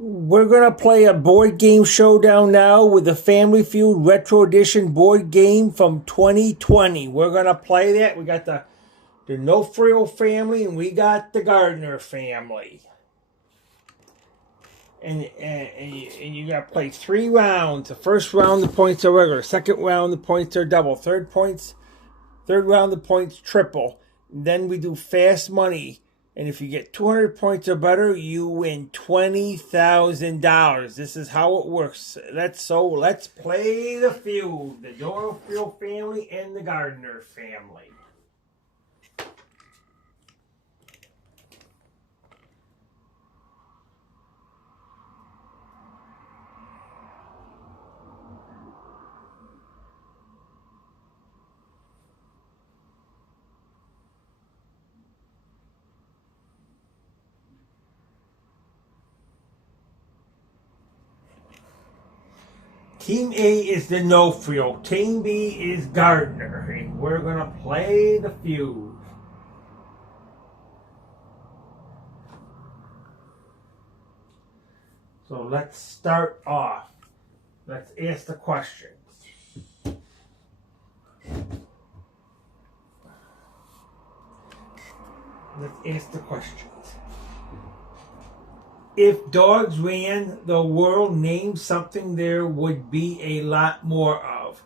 We're going to play a board game showdown now with the Family Feud Retro Edition board game from 2020. We're going to play that. We got the D'Onofrio family and we got the Gardner family. And you got to play 3 rounds. The first round, the points are regular. Second round, the points are double. Third round, the points triple. And then we do fast money. And if you get 200 points or better, you win $20,000. This is how it works. Let's play the feud. The D'Onofrio family and the Gardner family. Team A is D'Onofrio. Team B is Gardner. And we're going to play the feud. So let's start off. Let's ask the questions. If dogs ran the world, name something there would be a lot more of.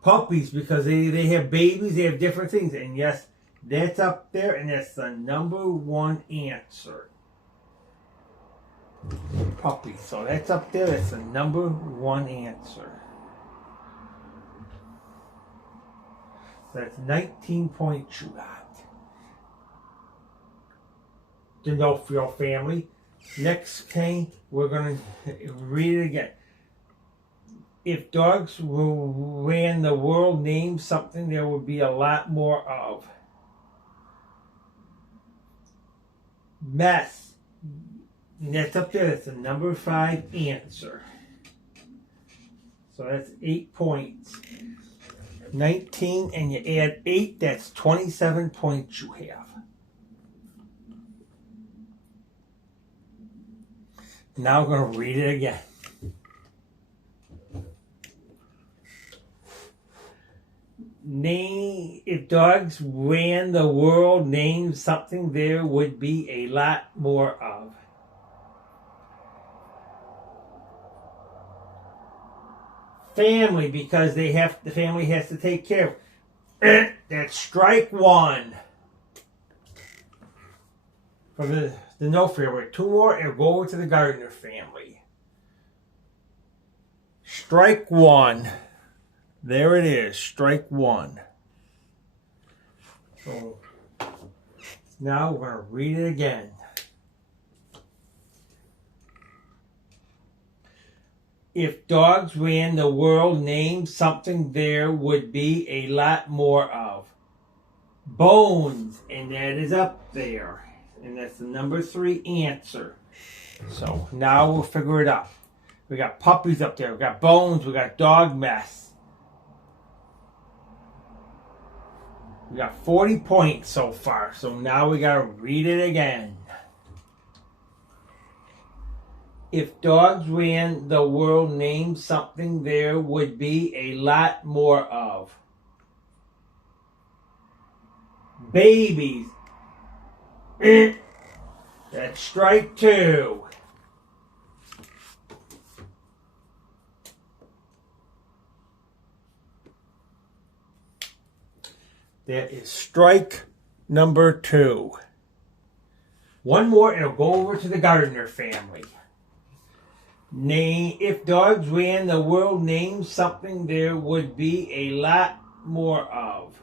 Puppies, because they have babies, they have different things. And yes, that's up there, and that's the number 1 answer. Puppies. So that's up there, that's the number 1 answer. So that's 19 points you got. D'Onofrio family. Next thing, we're going to read it again. If dogs ran the world, name something there would be a lot more of. Mess. And that's up there. That's the number 5 answer. So that's 8 points. 19, and you add 8, that's 27 points you have. Now we're going to read it again. If dogs ran the world, name something there would be a lot more of. Family, because the family has to take care of. That's strike 1. For the D'Onofrio, 2 more and go over to the Gardner family. Strike 1. There it is, strike 1. So now we're going to read it again. If dogs ran the world, name something there would be a lot more of. Bones, and that is up there. And that's the number 3 answer. So now we'll figure it out. We got puppies up there. We got bones. We got dog mess. We got 40 points so far. So now we got to read it again. If dogs ran the world, name something there would be a lot more of. Babies. That's strike 2. That is strike number 2. 1 more and it'll go over to the Gardner family. If dogs ran the world, name something there would be a lot more of.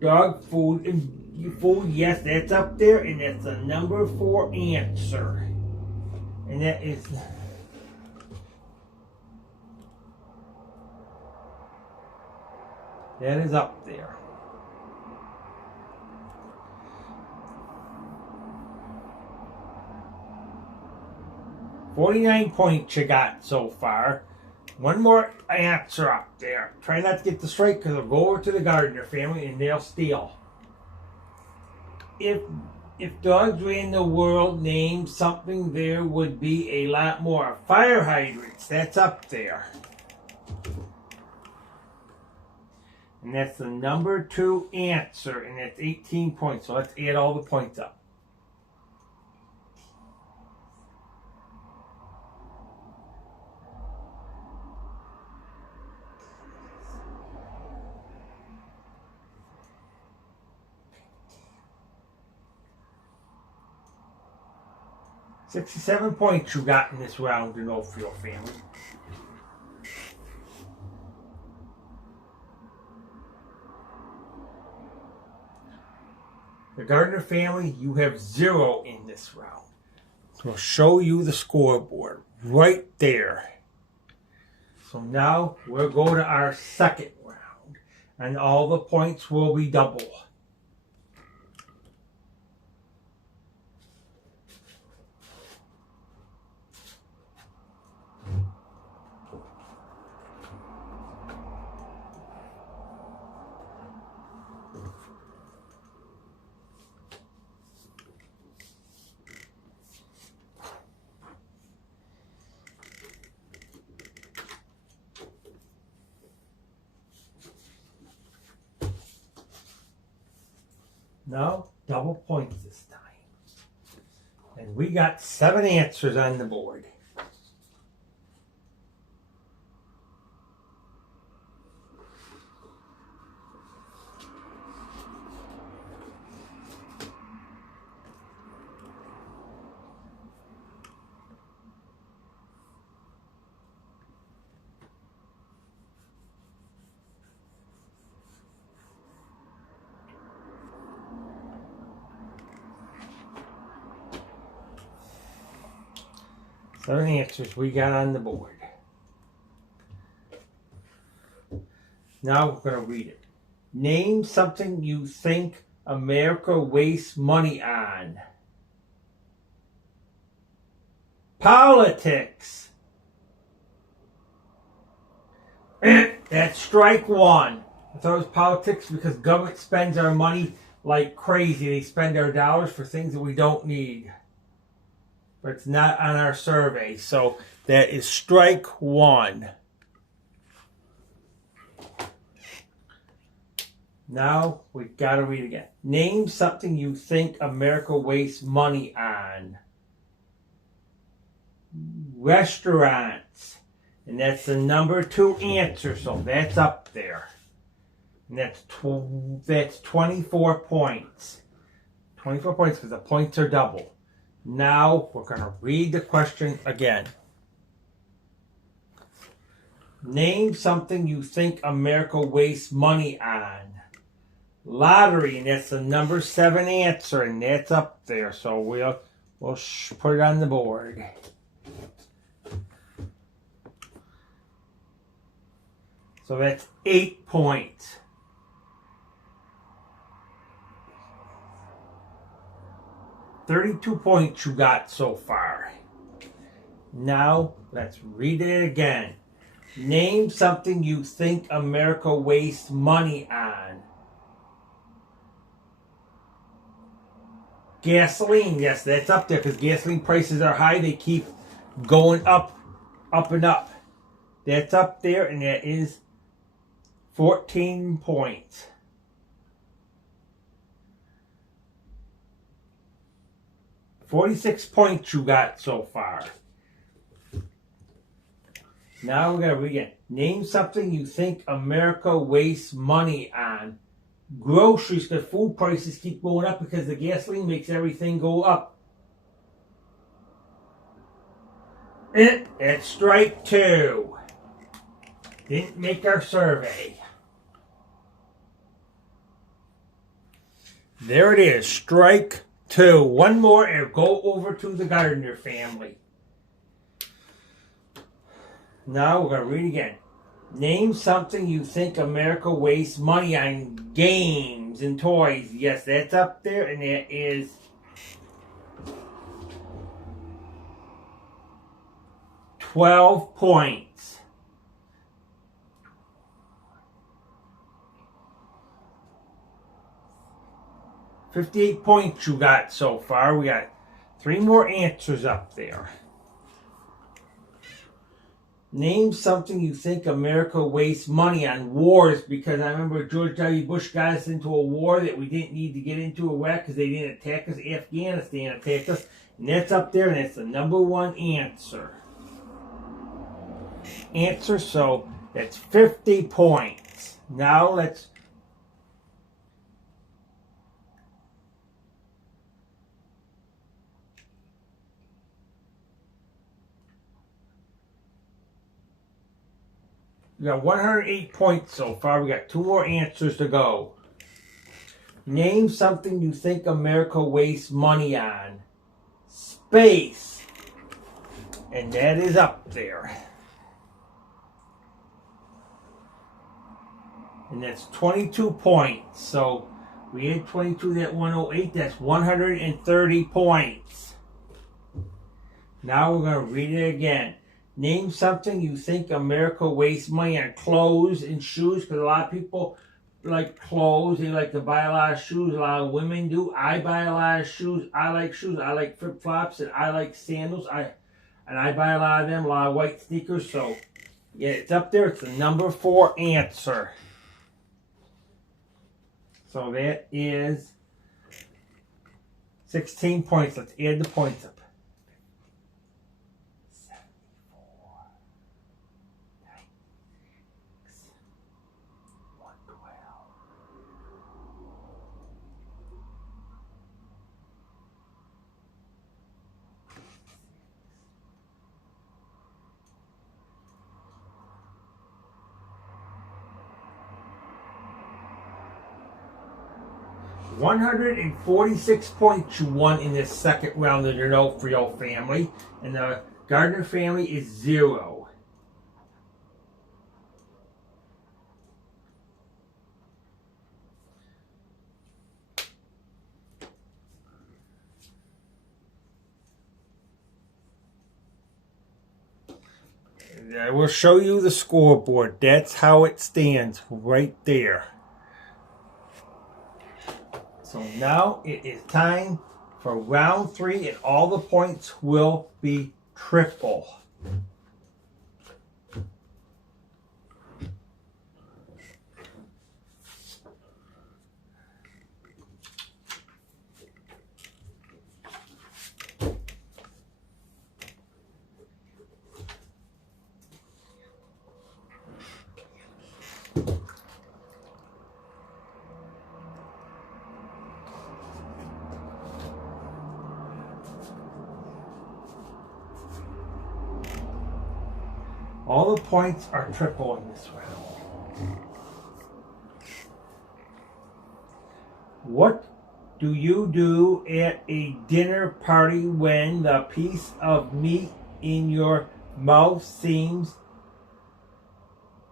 Dog food. Yes, that's up there, and that's the number 4 answer. And that is... that is up there. $49 points you got so far. 1 more answer up there. Try not to get the strike because it'll go over to the Gardner family and they'll steal. If If dogs ran the world, name something there would be a lot more. Fire hydrants, that's up there. And that's the number 2 answer, and that's 18 points. So let's add all the points up. $67 points you got in this round in Oldfield family. The Gardner family, you have 0 in this round. So I'll show you the scoreboard right there. So now we'll go to our second round, and all the points will be double. No, double points this time. And we got 7 answers on the board. Seven answers we got on the board. Now we're going to read it. Name something you think America wastes money on. Politics. That's strike 1. I thought it was politics because government spends our money like crazy. They spend our dollars for things that we don't need. But it's not on our survey. So that is strike 1. Now we've got to read again. Name something you think America wastes money on. Restaurants. And that's the number 2 answer. So that's up there. And that's 24 points. 24 points because the points are double. Now we're going to read the question again. Name something you think America wastes money on. Lottery, and that's the number 7 answer, and that's up there. So we'll put it on the board. So that's 8 points. $32 points you got so far. Now, let's read it again. Name something you think America wastes money on. Gasoline, yes, that's up there because gasoline prices are high. They keep going up, up and up. That's up there, and that is 14 points. $46 points you got so far. Now we're going to read again. Name something you think America wastes money on. Groceries, because food prices keep going up because the gasoline makes everything go up. It's strike 2. Didn't make our survey. There it is, strike 2. One more and go over to the Gardner family. Now we're going to read again. Name something you think America wastes money on. Games and toys. Yes, that's up there, and that is 12 points. 58 points you got so far. We got 3 more answers up there. Name something you think America wastes money on. Wars, because I remember George W. Bush got us into a war that we didn't need to get into Iraq because they didn't attack us. Afghanistan attacked us. And that's up there, and that's the number 1 answer. So that's 50 points. Now let's... We got 108 points so far. We got 2 more answers to go. Name something you think America wastes money on. Space. And that is up there. And that's 22 points. So we had 22, that 108. That's 130 points. Now we're going to read it again. Name something you think America wastes money on. Clothes and shoes, because a lot of people like clothes. They like to buy a lot of shoes. A lot of women do. I buy a lot of shoes. I like shoes. I like flip-flops, and I like sandals. I buy a lot of them, a lot of white sneakers. So, yeah, it's up there. It's the number 4 answer. So that is 16 points. Let's add the points up. 146 points you won in this second round of your note for your family. And the Gardner family is 0. And I will show you the scoreboard. That's how it stands right there. So now it is time for round 3, and all the points will be triple. All the points are triple in this round. What do you do at a dinner party when the piece of meat in your mouth seems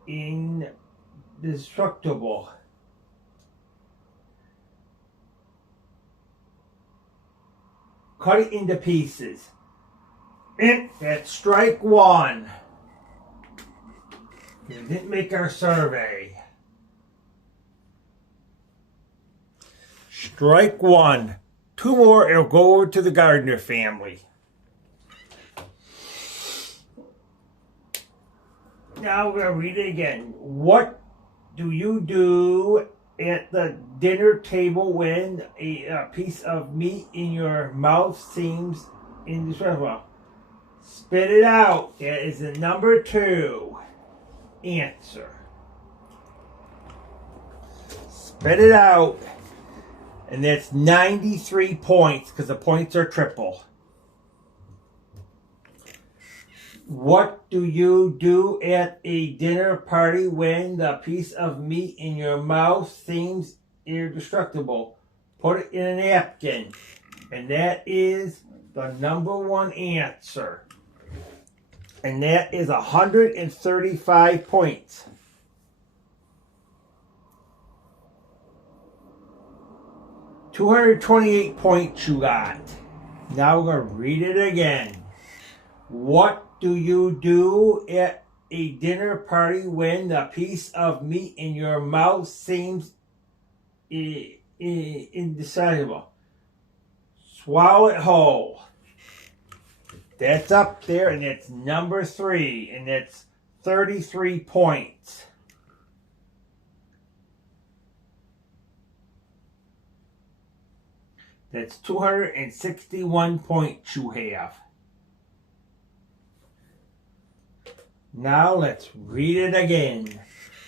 indestructible? Cut it into pieces. And that's strike 1. You didn't make our survey. Strike 1. 2 more, it'll go over to the Gardner family. Now we're going to read it again. What do you do at the dinner table when a piece of meat in your mouth seems indestructible? Spit it out. That is the number 2 answer. Spit it out. And that's 93 points because the points are triple. What do you do at a dinner party when the piece of meat in your mouth seems indestructible? Put it in a napkin. And that is the number 1 answer. And that is 135 points. $228 points you got. Now we're going to read it again. What do you do at a dinner party when the piece of meat in your mouth seems indestructible? indecisible. Swallow it whole. That's up there, and that's number 3, and that's 33 points. That's 261 points you have. Now let's read it again.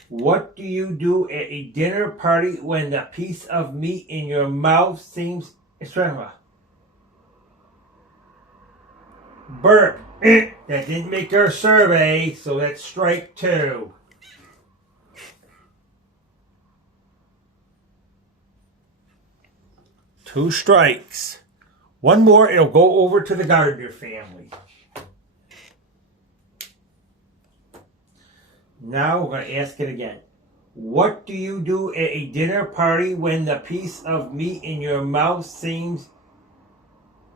What do you do at a dinner party when the piece of meat in your mouth seems extravagant? Burp. That didn't make our survey, so that's strike 2. Two strikes. One more, it'll go over to the Gardner family. Now we're going to ask it again. What do you do at a dinner party when the piece of meat in your mouth seems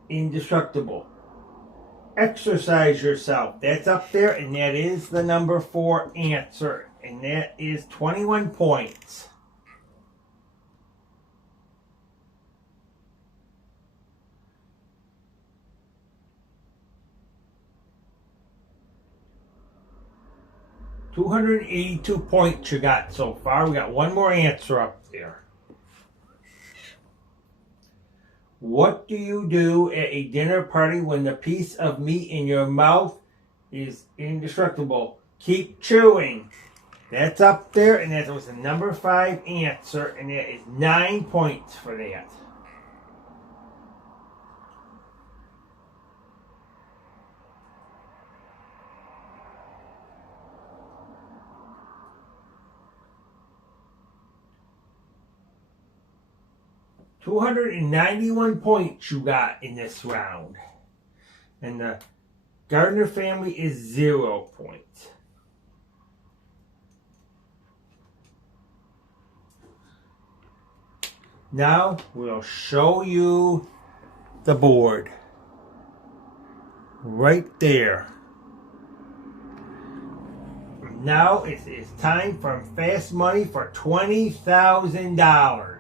indestructible? Exercise yourself. That's up there, and that is the number 4 answer. And that is 21 points. $282 points you got so far. We got one more answer up there. What do you do at a dinner party when the piece of meat in your mouth is indestructible? Keep chewing. That's up there, and that was the number 5 answer, and that is 9 points for that. $291 points you got in this round. And the Gardner family is 0 points. Now we'll show you the board. Right there. Now it's time for fast money for $20,000.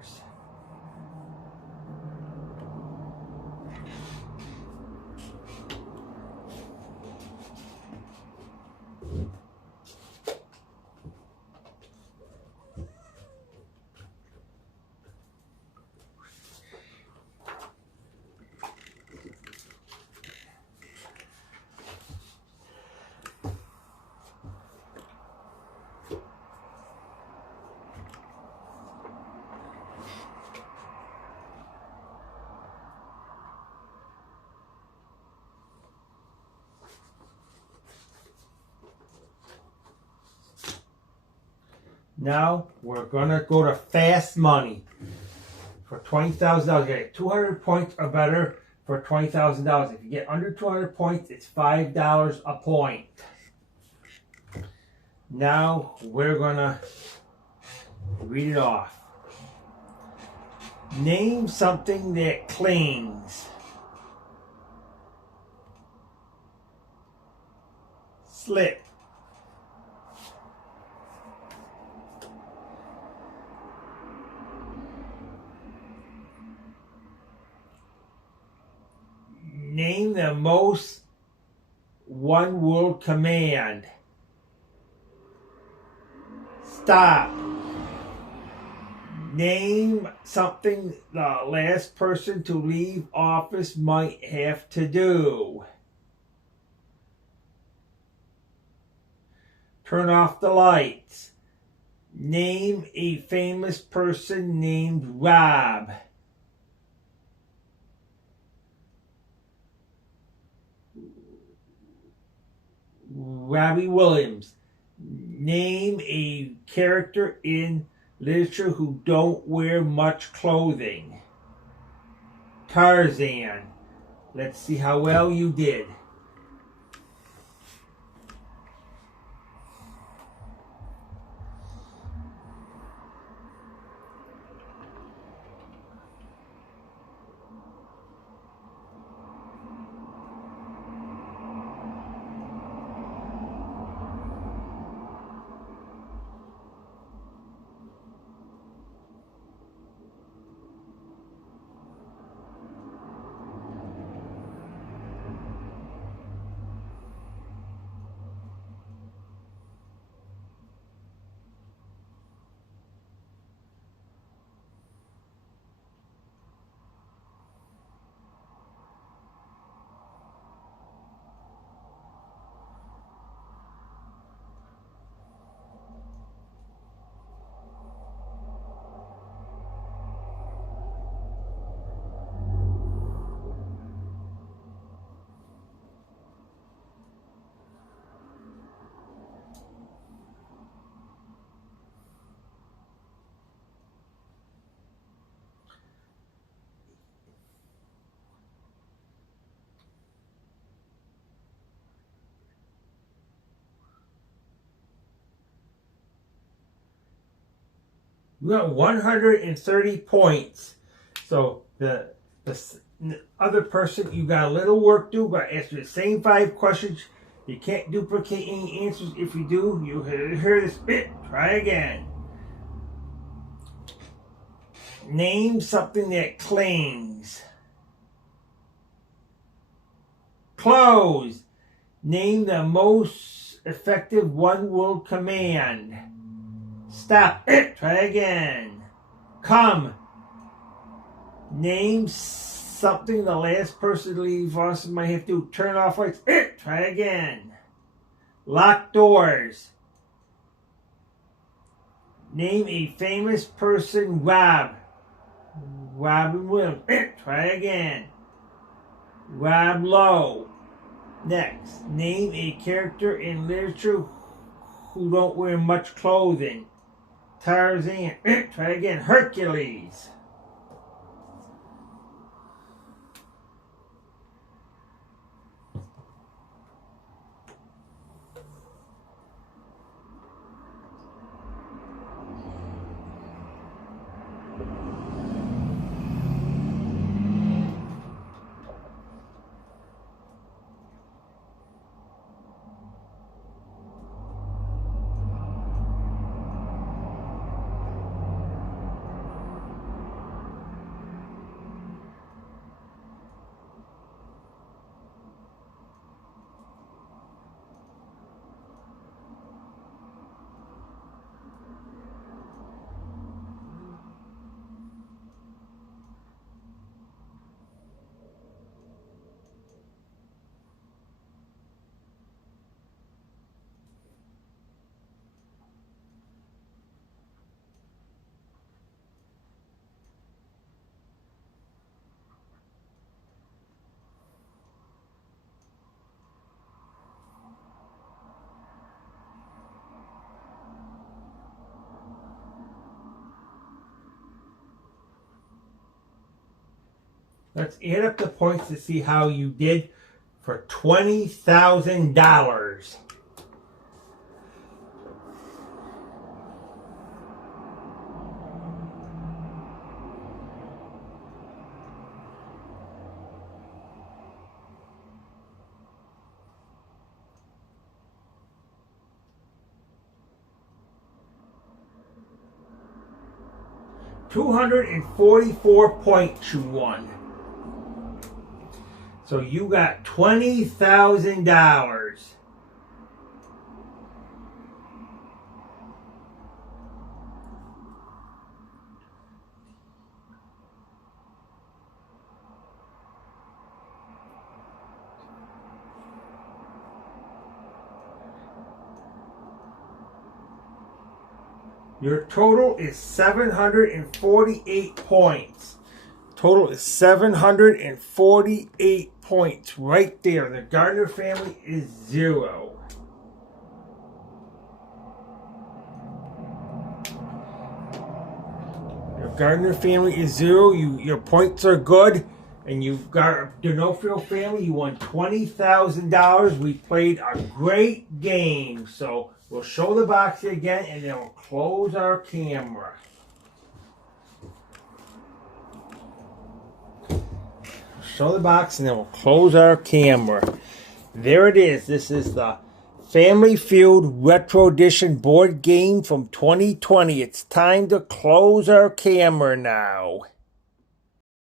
Now we're gonna go to fast money for $20,000. You get 200 points or better for $20,000. If you get under 200 points, it's $5 a point. Now we're gonna read it off. Name something that clings. Slip. Name the most one-word command. Stop. Name something the last person to leave office might have to do. Turn off the lights. Name a famous person named Rob. Robbie Williams. Name a character in literature who don't wear much clothing. Tarzan. Let's see how well you did. You got 130 points. So the other person, you got a little work to do. Got to answer the same 5 questions. You can't duplicate any answers. If you do, you hear this bit. Try again. Name something that clings. Close. Name the most effective one-word command. Stop. Try again. Come. Name something the last person to leave us might have to turn off lights. Try again. Lock doors. Name a famous person. Rob. Robin Williams. Try again. Rob Lowe. Next, name a character in literature who don't wear much clothing. Tarzan. Try again. Hercules. Let's add up the points to see how you did for $20,000. $244 points you won. So you got $20,000. Your total is 748 points. Total is 748 points right there. The Gardner family is 0. Your Gardner family is 0. Your points are good. And you've got D'Onofrio family. You won $20,000. We played a great game. So we'll show the box again and then we'll close our camera. Show the box and then we'll close our camera. There it is. This is the Family Feud Retro Edition board game from 2020. It's time to close our camera now.